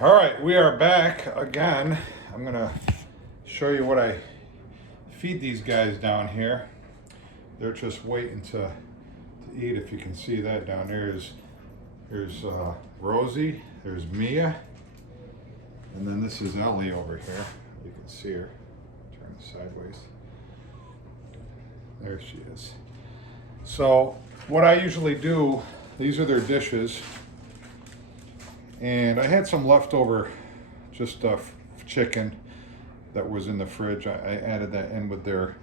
All right, we are back again. I'm gonna show you what I feed these guys down here. They're just waiting to eat. If you can see that down there, here's Rosie, there's Mia, and then this is Ellie over here. You can see her. Turn it sideways. There she is. So what I usually do, these are their dishes. And I had some leftover just chicken that was in the fridge. I added that in with their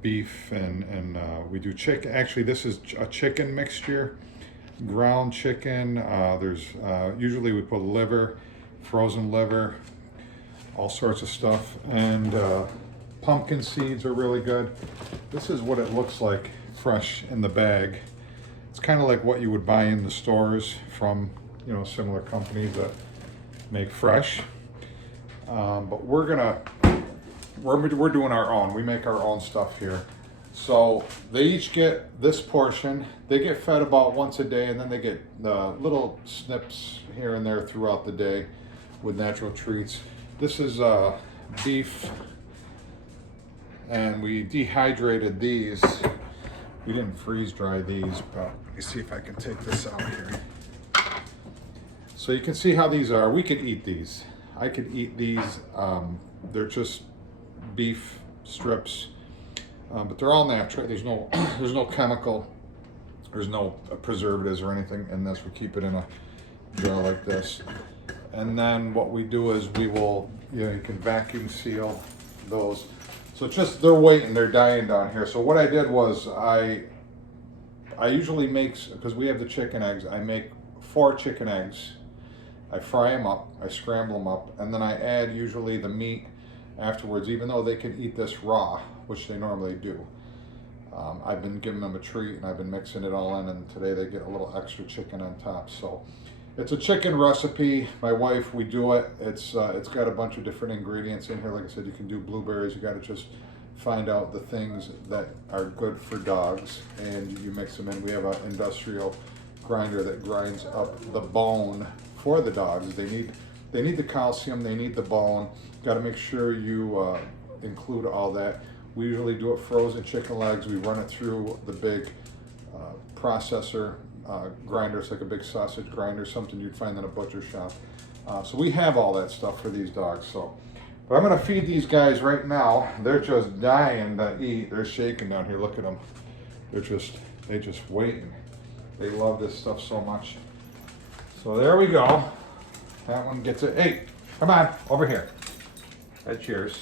beef and we do chicken. Actually, this is a chicken mixture, ground chicken. There's usually we put liver, frozen liver, all sorts of stuff. And pumpkin seeds are really good. This is what it looks like fresh in the bag. It's kind of like what you would buy in the stores from, similar companies that make fresh. But we're doing our own. We make our own stuff here. So they each get this portion. They get fed about once a day, and then they get little snips here and there throughout the day with natural treats. This is beef, and we dehydrated these. We didn't freeze dry these, but let me see if I can take this out here. So you can see how these are. We could eat these. I could eat these. They're just beef strips, but they're all natural. There's no chemical. There's no preservatives or anything in this. We keep it in a jar like this. And then what we do is we will, you can vacuum seal those. So they're waiting, they're dying down here. So what I did was I usually make, because we have the chicken eggs, I make 4 chicken eggs. I fry them up, I scramble them up, and then I add usually the meat afterwards, even though they can eat this raw, which they normally do. I've been giving them a treat and I've been mixing it all in, and today they get a little extra chicken on top. So it's a chicken recipe. My wife, we do it. It's got a bunch of different ingredients in here. Like I said, you can do blueberries. You got to just find out the things that are good for dogs, and you mix them in. We have an industrial grinder that grinds up the bone for the dogs. They need the calcium. They need the bone. Got to make sure you include all that. We usually do it frozen chicken legs. We run it through the big processor. Grinder. It's like a big sausage grinder, something you'd find in a butcher shop. So we have all that stuff for these dogs. But I'm going to feed these guys right now. They're just dying to eat. They're shaking down here. Look at them. They're just waiting. They love this stuff so much. So there we go. That one gets it. Hey, come on, over here. That's yours.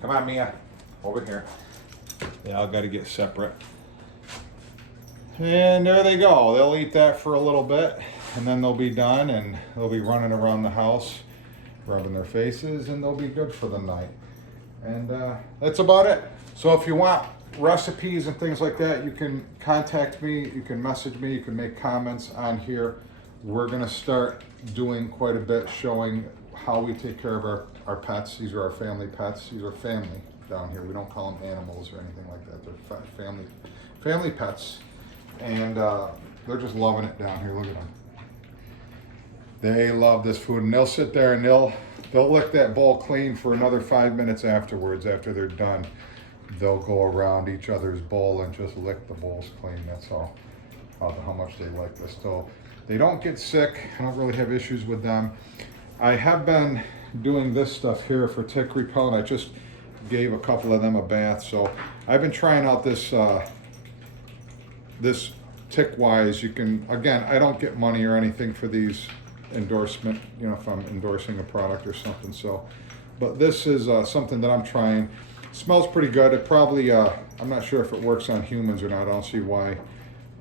Come on, Mia, over here. They all got to get separate. And there they go. They'll eat that for a little bit, and then they'll be done, and they'll be running around the house, rubbing their faces, and they'll be good for the night. And that's about it. So if you want recipes and things like that, you can contact me, you can message me, you can make comments on here. We're gonna start doing quite a bit showing how we take care of our pets. These are our family pets. These are family down here. We don't call them animals or anything like that. They're family pets. And they're just loving it down here. Look at them. They love this food, and they'll sit there and they'll lick that bowl clean for another 5 minutes afterwards. After they're done, they'll go around each other's bowl and just lick the bowls clean. That's all. How much they like this. So they don't get sick. I don't really have issues with them. I have been doing this stuff here for tick repellent. I just gave a couple of them a bath. So I've been trying out this TickWise. You can, again, I don't get money or anything for these endorsement, if I'm endorsing a product or something. So, but this is something that I'm trying. It smells pretty good. It probably, I'm not sure if it works on humans or not. I don't see why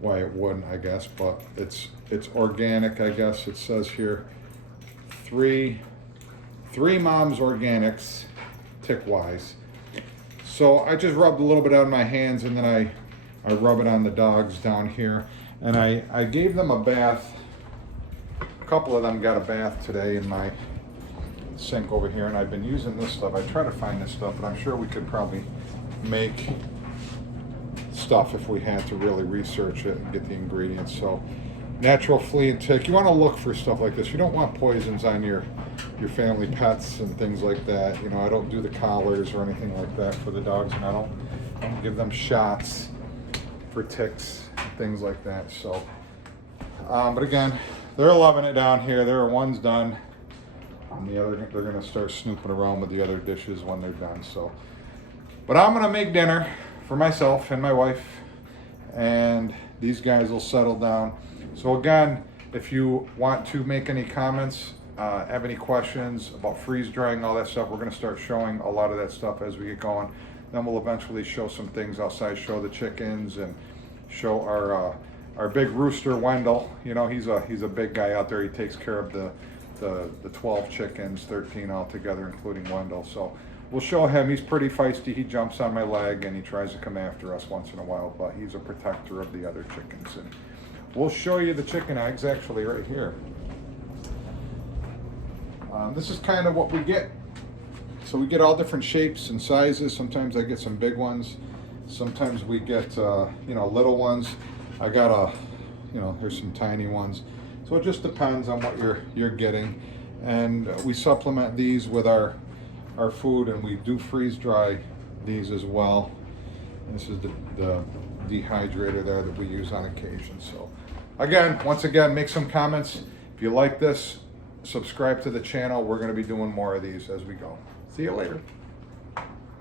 it wouldn't, I guess, but it's organic, I guess. It says here, three Moms Organics TickWise. So I just rubbed a little bit on my hands, and then I rub it on the dogs down here, and I gave them a bath. A couple of them got a bath today in my sink over here, and I've been using this stuff. I try to find this stuff, but I'm sure we could probably make stuff if we had to really research it and get the ingredients. So natural flea and tick. You want to look for stuff like this. You don't want poisons on your family pets and things like that. You know, I don't do the collars or anything like that for the dogs, and I don't give them shots for ticks and things like that. So, but again, they're loving it down here. There are ones done, and the other they're gonna start snooping around with the other dishes when they're done. So, but I'm gonna make dinner for myself and my wife, and these guys will settle down. So again, if you want to make any comments, have any questions about freeze drying, all that stuff, we're going to start showing a lot of that stuff as we get going. Then we'll eventually show some things outside, show the chickens, and show our big rooster Wendell. You know, he's a big guy out there. He takes care of the 12 chickens, 13 altogether, including Wendell. So we'll show him. He's pretty feisty. He jumps on my leg and he tries to come after us once in a while, but he's a protector of the other chickens. And we'll show you the chicken eggs actually right here. This is kind of what we get. So we get all different shapes and sizes. Sometimes I get some big ones. Sometimes we get, you know, little ones. I got here's some tiny ones. So it just depends on what you're getting. And we supplement these with our food, and we do freeze dry these as well. This is the dehydrator there that we use on occasion. So again, once again, make some comments. If you like this, subscribe to the channel. We're going to be doing more of these as we go. See you later.